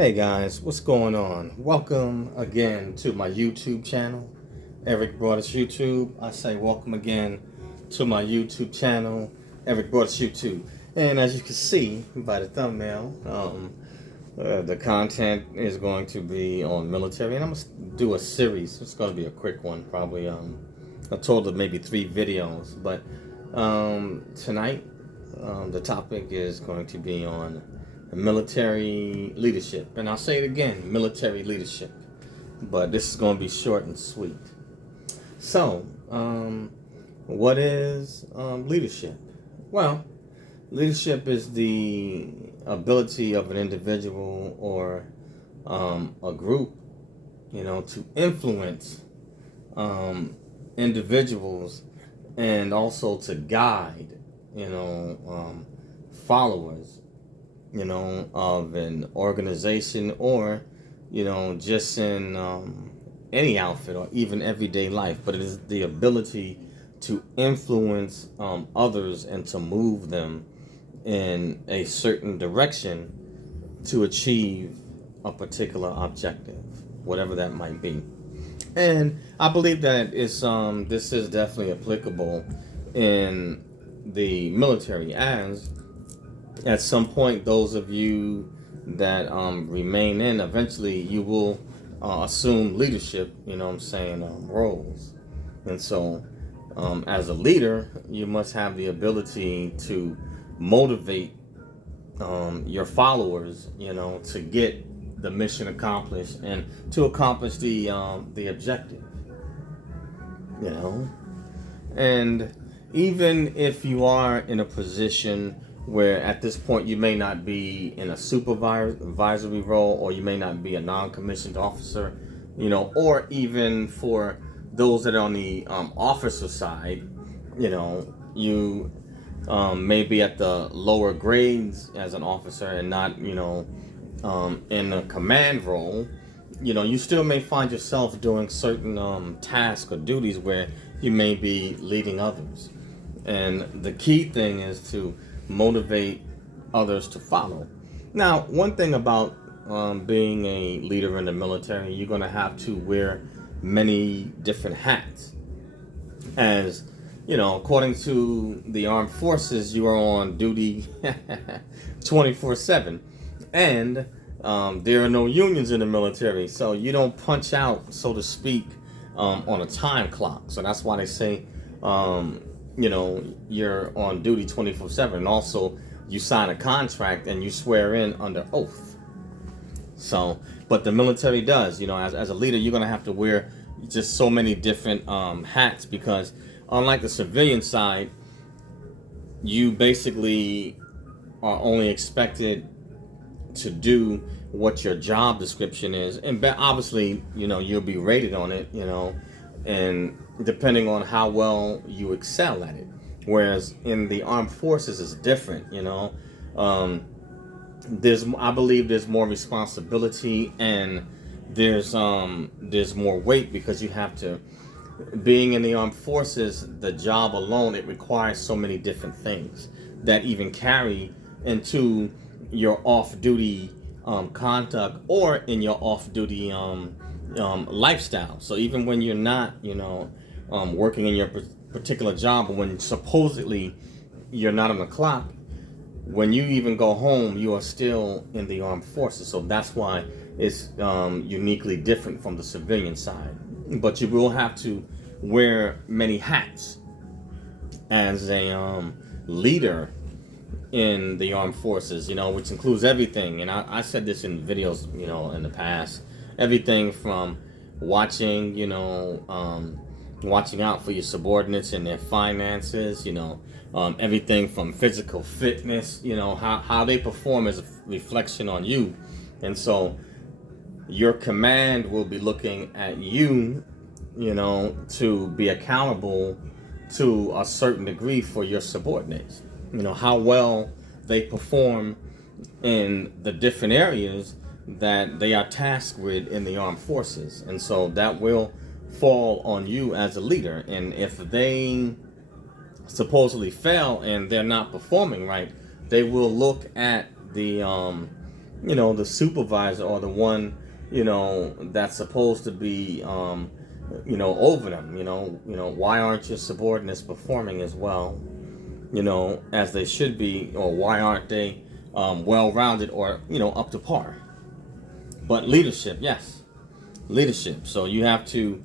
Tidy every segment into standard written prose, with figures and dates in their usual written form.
Hey guys, what's going on? Welcome again to my YouTube channel, Eric Broadus YouTube. I say welcome again to my YouTube channel, Eric Broadus YouTube. And as you can see by the thumbnail, the content is going to be on military, and I'm gonna do a series. It's going to be a quick one, probably a total of maybe 3 videos. But tonight, the topic is going to be on military leadership, and I'll say it again, military leadership. But this is going to be short and sweet. So, what is leadership? Well, leadership is the ability of an individual or a group, to influence individuals and also to guide, followers, of an organization or, just in any outfit or even everyday life. But it is the ability to influence others and to move them in a certain direction to achieve a particular objective, whatever that might be. And I believe that this is definitely applicable in the military, as at some point, those of you that remain in, eventually you will assume leadership, roles. And so, as a leader, you must have the ability to motivate your followers, to get the mission accomplished and to accomplish the objective, And even if you are in a position where at this point you may not be in a supervisory role, or you may not be a non-commissioned officer, or even for those that are on the officer side, you may be at the lower grades as an officer and not, in a command role. You still may find yourself doing certain tasks or duties where you may be leading others. And the key thing is to motivate others to follow. Now, one thing about being a leader in the military, you're going to have to wear many different hats. As according to the armed forces, you are on duty 24/7, and there are no unions in the military, so you don't punch out, so to speak, on a time clock. So that's why they say you're on duty 24/7, and also you sign a contract and you swear in under oath. So, but the military does, as a leader, you're going to have to wear just so many different hats, because unlike the civilian side, you basically are only expected to do what your job description is, and obviously, you'll be rated on it, and depending on how well you excel at it. Whereas in the armed forces, it's different, I believe there's more responsibility, and there's more weight, because you have to, being in the armed forces, the job alone, it requires so many different things that even carry into your off-duty conduct, or in your off-duty lifestyle. So even when you're not, working in your particular job, when supposedly you're not on the clock, when you even go home, you are still in the armed forces. So that's why it's uniquely different from the civilian side. But you will have to wear many hats as a leader in the armed forces, which includes everything. And I said this in videos, in the past. Everything from watching, watching out for your subordinates and their finances, everything from physical fitness, how they perform is a reflection on you. And so your command will be looking at you, to be accountable to a certain degree for your subordinates. How well they perform in the different areas that they are tasked with in the armed forces. And so that will fall on you as a leader. And if they supposedly fail and they're not performing right, they will look at the the supervisor or the one, that's supposed to be, over them. Why aren't your subordinates performing as well, as they should be, or why aren't they well-rounded or, up to par? But leadership, yes, leadership. So you have to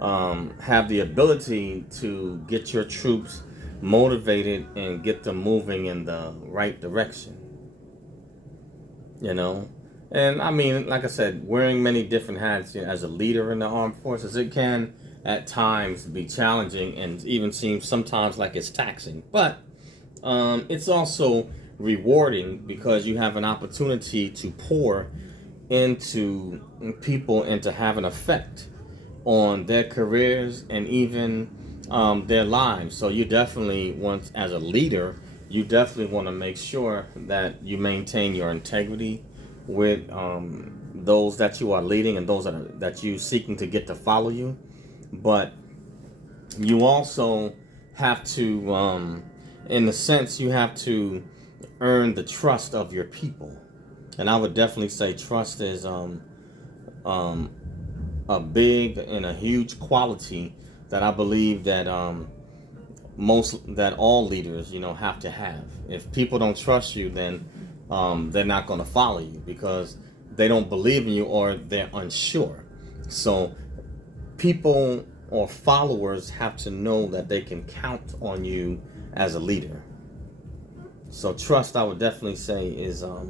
have the ability to get your troops motivated and get them moving in the right direction. And I mean, like I said, wearing many different hats, as a leader in the armed forces, it can at times be challenging and even seem sometimes like it's taxing. But it's also rewarding because you have an opportunity to pour into people and to have an effect on their careers and even their lives. So you definitely want, as a leader, you definitely want to make sure that you maintain your integrity with those that you are leading and those that you seeking to get to follow you. But you also have to, in a sense, you have to earn the trust of your people. And I would definitely say trust is a big and a huge quality that I believe that all leaders, have to have. If people don't trust you, then they're not going to follow you because they don't believe in you or they're unsure. So people or followers have to know that they can count on you as a leader. So trust, I would definitely say, is a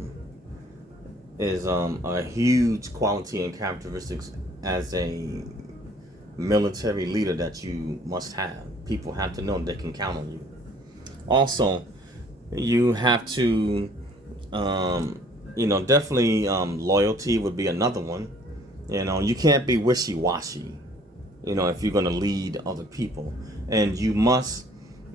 huge quality and characteristics as a military leader that you must have. People have to know they can count on you. Also, you have to, definitely loyalty would be another one. You can't be wishy-washy, if you're going to lead other people. And you must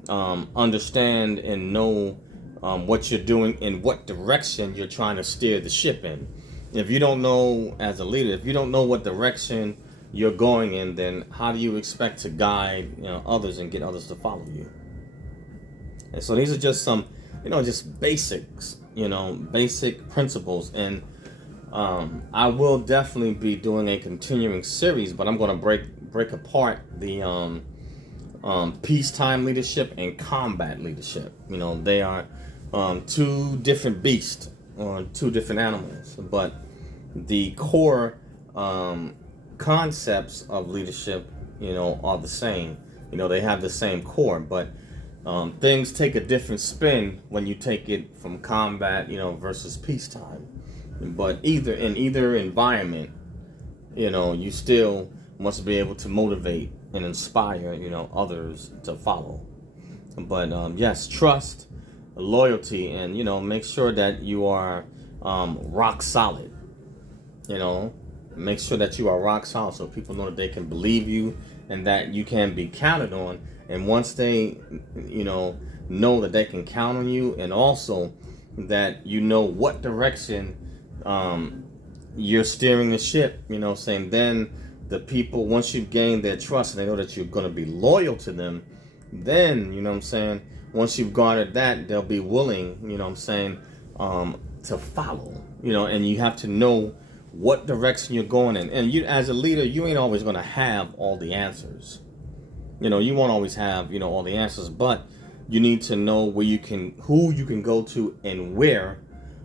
understand and know what you're doing and what direction you're trying to steer the ship in. If you don't know, as a leader, if you don't know what direction you're going in, then how do you expect to guide others and get others to follow you? And so these are just some, just basics, basic principles. And I will definitely be doing a continuing series, but I'm going to break apart the peacetime leadership and combat leadership. They are two different beasts or two different animals, but the core concepts of leadership, are the same. They have the same core, but things take a different spin when you take it from combat, versus peacetime. But in either environment, you still must be able to motivate and inspire, others to follow. But yes, trust, loyalty, and make sure that you are rock solid. Make sure that you are rock solid so people know that they can believe you and that you can be counted on. And once they, know that they can count on you, and also that what direction you're steering the ship, saying then the people, once you've gained their trust and they know that you're going to be loyal to them, then, once you've garnered that, they'll be willing, to follow, and you have to know what direction you're going in. And you, as a leader, you ain't always going to have all the answers. You won't always have, all the answers, but you need to know who you can go to and where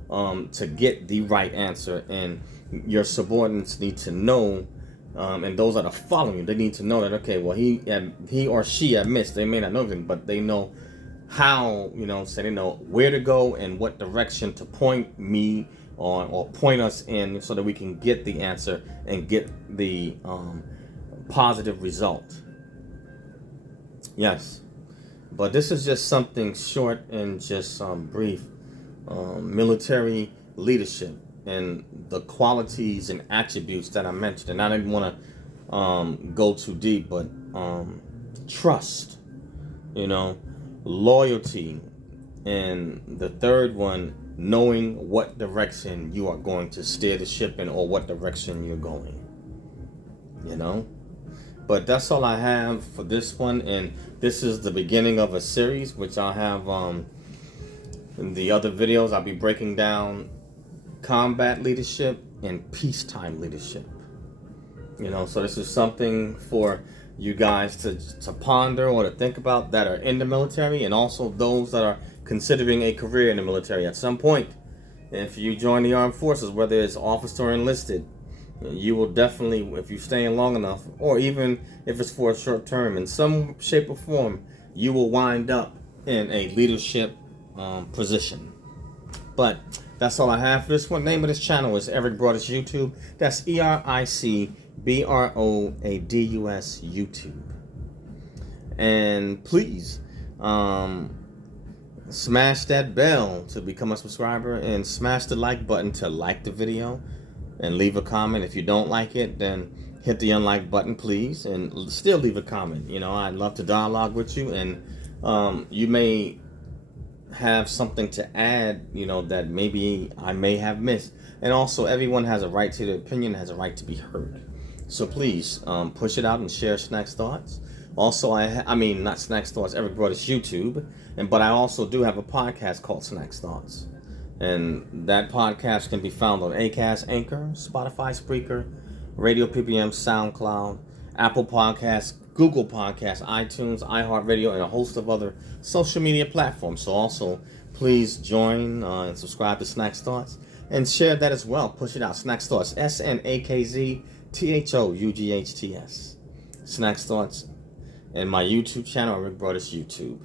to get the right answer. And your subordinates need to know, and those that are following you, they need to know that, okay, well, he or she admits they may not know everything, but they know how, so they know where to go and what direction to point me on or point us in, so that we can get the answer and get the positive result. Yes, but this is just something short and just brief. Military leadership and the qualities and attributes that I mentioned, and I didn't want to go too deep, but trust, loyalty, and the third one, knowing what direction you are going to steer the ship in or what direction you're going. But that's all I have for this one, and this is the beginning of a series which I'll have in the other videos. I'll be breaking down combat leadership, and peacetime leadership. So this is something for you guys to ponder or to think about that are in the military, and also those that are considering a career in the military at some point. And if you join the armed forces, whether it's officer or enlisted, you will definitely, if you stay in long enough, or even if it's for a short term, in some shape or form, you will wind up in a leadership position. But that's all I have for this one. Name of this channel is Eric Broadus YouTube. That's EricBroadus YouTube. And please smash that bell to become a subscriber, and smash the like button to like the video, and leave a comment. If you don't like it, then hit the unlike button, please, and still leave a comment. I'd love to dialogue with you, and you may have something to add, that maybe I may have missed. And also, everyone has a right to their opinion, has a right to be heard. So please push it out and share Snacks Thoughts. Also, I mean, not Snacks Thoughts, Eric Broadus YouTube, but I also do have a podcast called Snacks Thoughts. And that podcast can be found on Acast, Anchor, Spotify, Spreaker, Radio PPM, SoundCloud, Apple Podcasts, Google Podcasts, iTunes, iHeartRadio, and a host of other social media platforms. So also, please join and subscribe to Snacks Thoughts, and share that as well. Push it out. Snacks Thoughts, SNAKZTHOUGHTS. Snacks Thoughts, and my YouTube channel, Eric Broadus YouTube.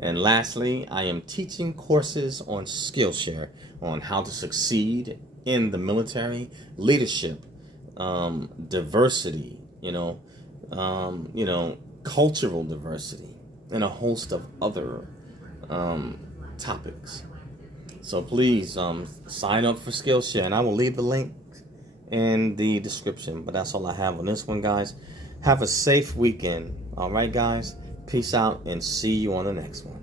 And lastly, I am teaching courses on Skillshare on how to succeed in the military, leadership, diversity, cultural diversity, and a host of other topics. So please sign up for Skillshare, and I will leave the link in the description. But that's all I have on this one, guys. Have a safe weekend. All right, guys. Peace out, and see you on the next one.